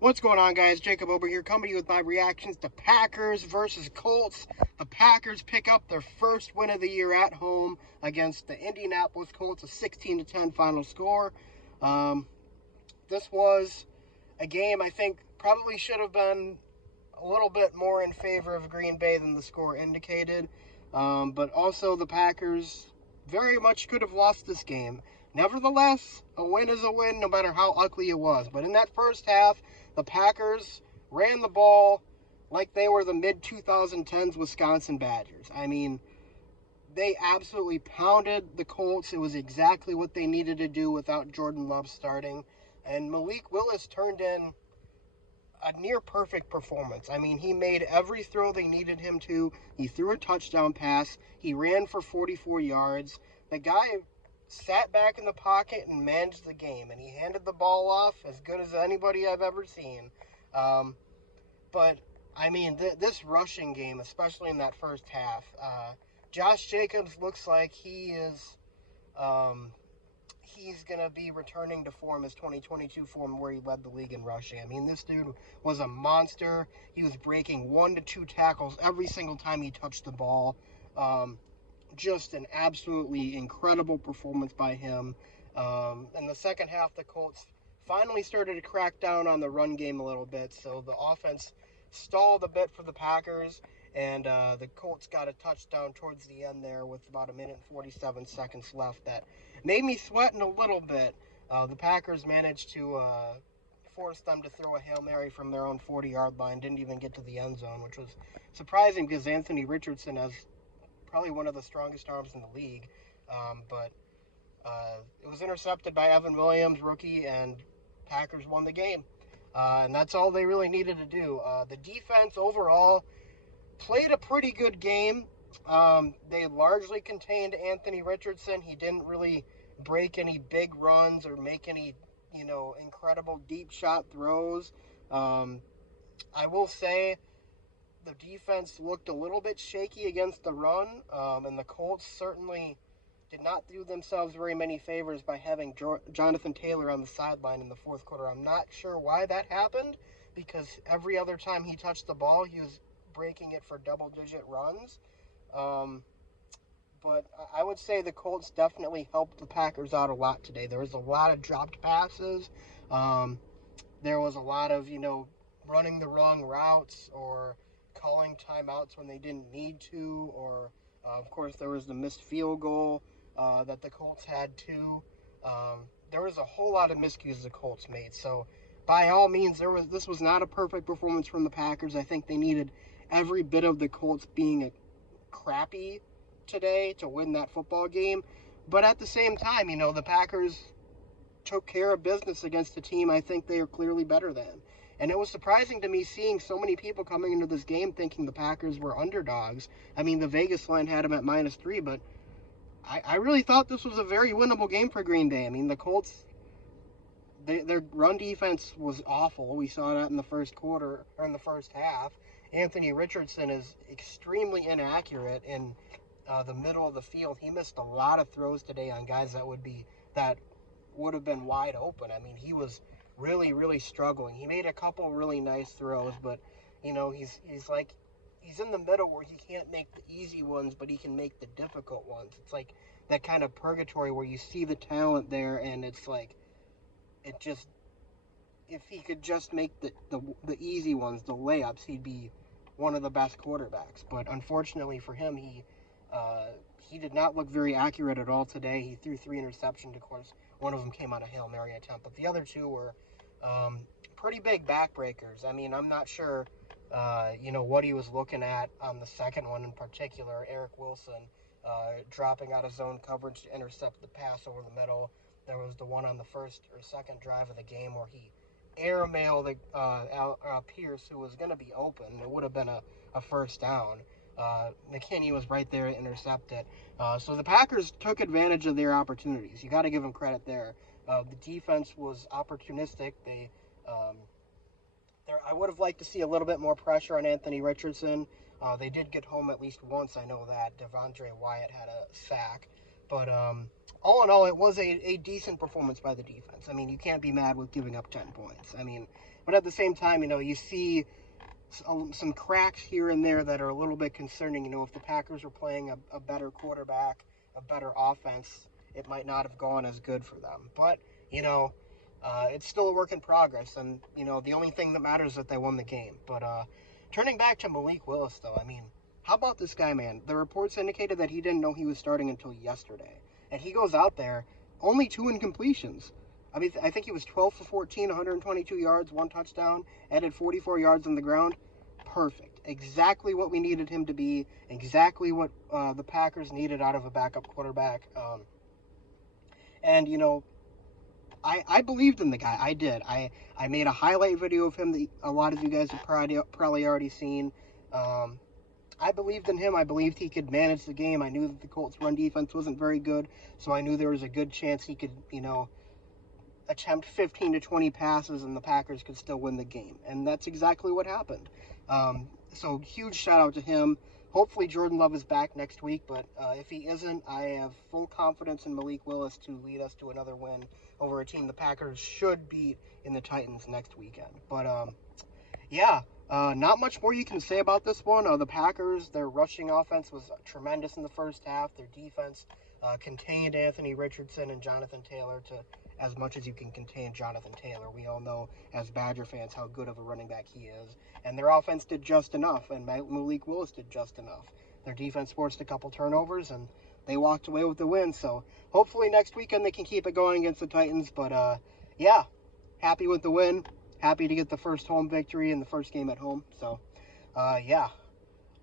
What's going on, guys? Jacob over here coming to you with my reactions to Packers versus Colts. The Packers pick up their first win of the year at home against the Indianapolis Colts, a 16-10 final score. This was a game I think probably should have been a little bit more in favor of Green Bay than the score indicated. But also the Packers very much could have lost this game. Nevertheless, a win is a win no matter how ugly it was. But in that first half, the Packers ran the ball like they were the mid-2010s Wisconsin Badgers. I mean, they absolutely pounded the Colts. It was exactly what they needed to do without Jordan Love starting. And Malik Willis turned in a near-perfect performance. I mean, he made every throw they needed him to. He threw a touchdown pass. He ran for 44 yards. The guy sat back in the pocket and managed the game, and he handed the ball off as good as anybody I've ever seen. But, I mean, this rushing game, especially in that first half, Josh Jacobs looks like he's going to be returning to form, his 2022 form where he led the league in rushing. I mean, this dude was a monster. He was breaking 1 to 2 tackles every single time he touched the ball. Just an absolutely incredible performance by him. In the second half, the Colts finally started to crack down on the run game a little bit, so the offense stalled a bit for the Packers, and the Colts got a touchdown towards the end there with about 1 minute and 47 seconds left that made me sweating a little bit. The Packers managed to force them to throw a Hail Mary from their own 40-yard line, didn't even get to the end zone, which was surprising because Anthony Richardson has probably one of the strongest arms in the league. But it was intercepted by Evan Williams, rookie, and Packers won the game. And that's all they really needed to do. The defense overall played a pretty good game. They largely contained Anthony Richardson. He didn't really break any big runs or make any, incredible deep shot throws. I will say the defense looked a little bit shaky against the run, and the Colts certainly did not do themselves very many favors by having Jonathan Taylor on the sideline in the fourth quarter. I'm not sure why that happened, because every other time he touched the ball, he was breaking it for double-digit runs. But I would say the Colts definitely helped the Packers out a lot today. There was a lot of dropped passes. There was a lot of, running the wrong routes or calling timeouts when they didn't need to, or of course there was the missed field goal that the Colts had too. There was a whole lot of miscues the Colts made. So by all means, this was not a perfect performance from the Packers. I think they needed every bit of the Colts being crappy today to win that football game. But at the same time, the Packers took care of business against a team I think they are clearly better than. And it was surprising to me seeing so many people coming into this game thinking the Packers were underdogs. I mean, the Vegas line had them at -3, but I really thought this was a very winnable game for Green Bay. I mean, the Colts, their run defense was awful. We saw that in the first quarter, or in the first half. Anthony Richardson is extremely inaccurate in the middle of the field. He missed a lot of throws today on guys that would have been wide open. I mean, he was really, really struggling. He made a couple really nice throws, but he's in the middle where he can't make the easy ones, but he can make the difficult ones. It's like that kind of purgatory where you see the talent there, and it's like if he could just make the easy ones, the layups, he'd be one of the best quarterbacks. But unfortunately for him, he did not look very accurate at all today. He threw 3 interceptions. Of course, one of them came on a Hail Mary attempt, but the other 2 were pretty big backbreakers. I mean, I'm not sure, what he was looking at on the second one in particular. Eric Wilson dropping out of zone coverage to intercept the pass over the middle. There was the one on the first or second drive of the game where he airmailed Pierce, who was going to be open. It would have been a first down. McKinney was right there to intercept it. So the Packers took advantage of their opportunities. You got to give them credit there. The defense was opportunistic. I would have liked to see a little bit more pressure on Anthony Richardson. They did get home at least once, I know that. Devondre Wyatt had a sack. But all in all, it was a decent performance by the defense. I mean, you can't be mad with giving up 10 points. I mean, But at the same time, you see some cracks here and there that are a little bit concerning. If the Packers were playing a better quarterback, a better offense, it might not have gone as good for them. But, it's still a work in progress. And, the only thing that matters is that they won the game. But turning back to Malik Willis, though, how about this guy, man? The reports indicated that he didn't know he was starting until yesterday. And he goes out there, only 2 incompletions. I think he was 12 for 14, 122 yards, 1 touchdown, added 44 yards on the ground. Perfect. Exactly what we needed him to be. Exactly what the Packers needed out of a backup quarterback. And, I believed in the guy. I did. I made a highlight video of him that a lot of you guys have probably already seen. I believed in him. I believed he could manage the game. I knew that the Colts' run defense wasn't very good, so I knew there was a good chance he could, attempt 15 to 20 passes and the Packers could still win the game. And that's exactly what happened. So huge shout out to him. Hopefully Jordan Love is back next week, but if he isn't, I have full confidence in Malik Willis to lead us to another win over a team the Packers should beat in the Titans next weekend. But not much more you can say about this one. The Packers, their rushing offense was tremendous in the first half. Their defense contained Anthony Richardson and Jonathan Taylor to as much as you can contain Jonathan Taylor. We all know as Badger fans how good of a running back he is. And their offense did just enough, and Malik Willis did just enough. Their defense forced a couple turnovers, and they walked away with the win. So hopefully next weekend they can keep it going against the Titans. But, happy with the win. Happy to get the first home victory in the first game at home. So,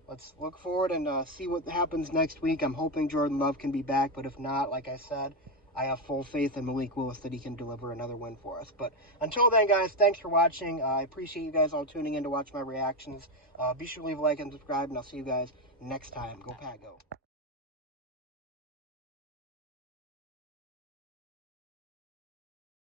let's look forward and see what happens next week. I'm hoping Jordan Love can be back, but if not, like I said, I have full faith in Malik Willis that he can deliver another win for us. But until then, guys, thanks for watching. I appreciate you guys all tuning in to watch my reactions. Be sure to leave a like and subscribe, and I'll see you guys next time. Go Pack, go.